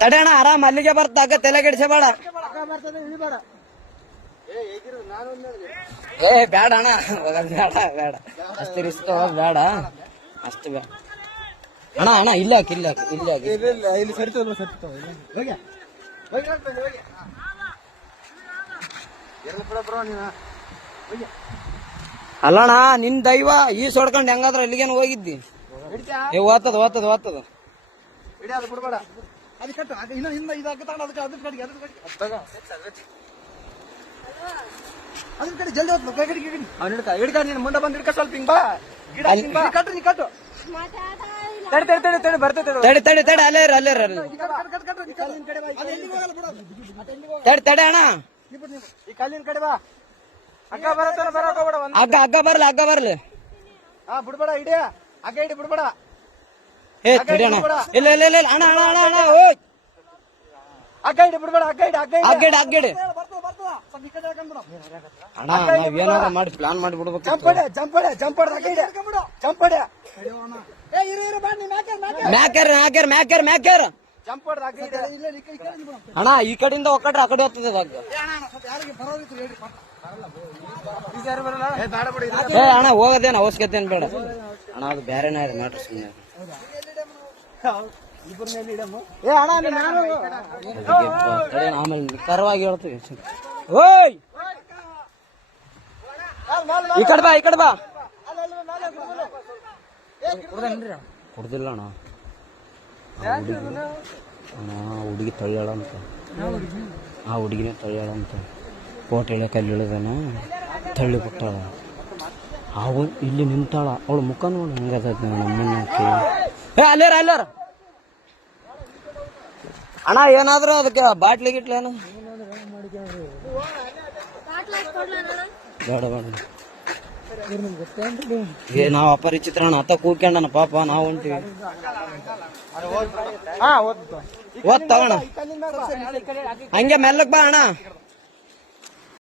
ತಡೆ ಅಣ್ಣ ಆರಾಮ್ ಅಲ್ಲಿಗೆ ಬರ್ತ ತಲೆ ಕೆಡಿಸಬೇಡ ಏ ಬೇಡ ಅಣ್ಣ. ಬೇಡ ಬೇಡ ಅಷ್ಟು ರಿಸ್ಕ್ ಬೇಡ ಅಷ್ಟು ಬೇಡ ಅಣ್ಣ ಅಣ್ಣ ಇಲ್ಲ ಹಾಕಿ ಇಲ್ಲ ಹಾಕಿ ಇಲ್ಲ ಹಾಕಿ. ಅಲ್ಲಣ್ಣ ನಿನ್ ದೈವ ಈ ಸೊಡ್ಕೊಂಡ್ ಹೆಂಗಾದ್ರ ಅಲ್ಲಿಗೇನು ಹೋಗಿದ್ದಿ. ಓತದ ಏ ಓದ್ತದ ಓದ್ತದ ಓದ್ತದ ಹಿಡಿ ಅದು ಬಿಡ್ಬೇಡ ಅದು ಕಟ್ಟು ಅದು ಇನ್ನೂ ಹಿಂದೆ ಇದಾಗ ತಗೊಂಡು ಅದಕ್ಕೆ ಅದ್ರ ಕಡೆಗೆ ಅದ್ರ ಕಡೆಗೆ ಅದ್ ತಗೋ. ಅದ್ರ ಕಡೆ ಜಲ್ದಿ ಮುಂದೆ ಬಂದು ಹಿಡ್ಕ ಸ್ವಲ್ಪ ಹಿಂಗ ಬಾ. ಗಿಡ ಹಿಂಗ್ ಕಟ್ಟು ನೀ ಕಟ್ಟು ತಡಿ ತಡೆ ತಡಿ ತಡೆ ಬರ್ತದೆ ತಡೆ. ತಡಿ ತಡಿ ಅಲ್ಲೇ ಇರು ಅಲ್ಲೇ ತಡೆ ತಡೆ ಅಣ್ಣ. ಈ ಕಲ್ಲಿನ ಕಡೆ ಬಾ. ಅಕ್ಕ ಬರತ್ತಾರ ಬರೋಕ ಬಿಡ ಒಂದು ಅಗ್ಗ ಅಗ್ಗ ಬರ್ಲಿ ಅಗ್ಗ ಬರ್ಲಿ. ಹಾ ಬಿಡ್ಬೇಡ ಇಡಿ ಅಗ್ಗ ಇಡಿ ಬಿಡ್ಬೇಡ. ಏ ತಡೆ ಅಣ್ಣ ಇಲ್ಲ ಇಲ್ಲ ಇಲ್ಲ ಅಣ್ಣ ಅಣ್ಣ ಅಣ್ಣ ಅಣ್ಣ ಓಯ್. ಅಕ್ಕ ಇಡಿ ಬಿಡ್ಬೇಡ ಅಕ್ಕ ಇಡಿ ಅಕ್ಕ ಇಡಿ ಅಗ್ಗ ಇಡಿ ಬರ್ತದ ಸ್ವಲ್ಪ ಈ ಕಡೆ ಹಾಕೊಂಡ್ಬಿಡು ಅಣ್ಣ ನಾವ್ ಮಾಡಿ ಪ್ಲಾನ್ ಮಾಡಿ ಬಿಡ್ಬೇಕು ಜಂಪಡೆ ಜಂಪಡೆ ಜಂಪಡೆ ಜಂಪಡೆ ಏ ಇರು ಇರು ಬಾ ಮ್ಯಾಕ್ಯಾರ ಮ್ಯಾಕ್ಯಾರ ಮ್ಯಾಕ್ಯಾರ ಜಂಪಡೆ ಅಣ್ಣ ಈ ಕಡೆಯಿಂದ ಒಕ್ಕಟ್ರೆ ಆ ಕಡೆ ಹೋಗ್ತದೆ ಏ ಅಣ್ಣ ಅಣ್ಣ, ಸ್ವಲ್ಪ ಯಾರಿಗೆ ಬರೋದಿತ್ತು ಹೇಳ್ರಿ ಪಾಪ. ಈ ಸಾರಿ ಬರಲ್ಲ ಏ ಬೇಡ ಬಿಡು ಏ ಅಣ್ಣ ಹೋಗೋದೇನು ಅವಶ್ಯಕತೆ ಏನ್ ಬೇಡ ಅಣ್ಣ ಅದು ಬೇರೆನೇ ಇದೆ ಮ್ಯಾಟ್ರ್ ಸುಮ್ಮನೆ ಇಬ್ರ ಮೇಲೆ ಇಡಮ್ಮ ಏ ಅಣ್ಣ ನೀನ್ ಯಾರು ತಡಿ ಆಮೇಲೆ ನಿಖರವಾಗಿ ಹೇಳ್ತೀವಿ ಓಯ್! ಈ ಕಡೆ ಬಾ ಈ ಕಡೆ ಬಾ. ಕುಡ್ದಿಲ್ಲ ಅಣ್ಣ. ಹುಡುಗಿ. ಅಣ್ಣ ಆ ಹುಡುಗಿ ತಳ್ಳ್ಯಾಳ ಅಂತ. ಆ ಹುಡುಗಿನೇ ತಳ್ಳ್ಯಾಳ ಅಂತ. ಕೋಟ್ ಇಳಕ ಅಲ್ಲಿ ಇಳಿದಾನ. ತಳ್ಳಿ ಬಿಟ್ಟಾಳ. ಅವ ಇಲ್ಲಿ ನಿಂತಾಳ. ಅವಳ ಮುಖ ನೋಡಿ ಹಂಗದ ನಮ್ಮನ್ನಕ್ಕೆ ಏ ಅಲ್ಲೇ ಅಲ್ಲೇರ? ಅಣ್ಣ ಏನಾದ್ರೂ ಅದಕ್ಕೆ ಬಾಟ್ಲಿ ಗಿಟ್ಲಿ ಏನು? ಬೇಡ ಬೇಡ ಏ ನಾವ್ ಅಪರಿಚಿತ್ರ ಅಣ್ಣ ಅತ್ತ ಕೂಗ್ಕೊಂಡನ ಪಾಪ ನಾವು ಹೊಂಟಿವಿ. ಹಾ ಓದ್ತು ಓದ್ ತಗೋಣ ಹಂಗೆ ಮೆಲ್ಲಕ್ ಬಾ ಅಣ್ಣ.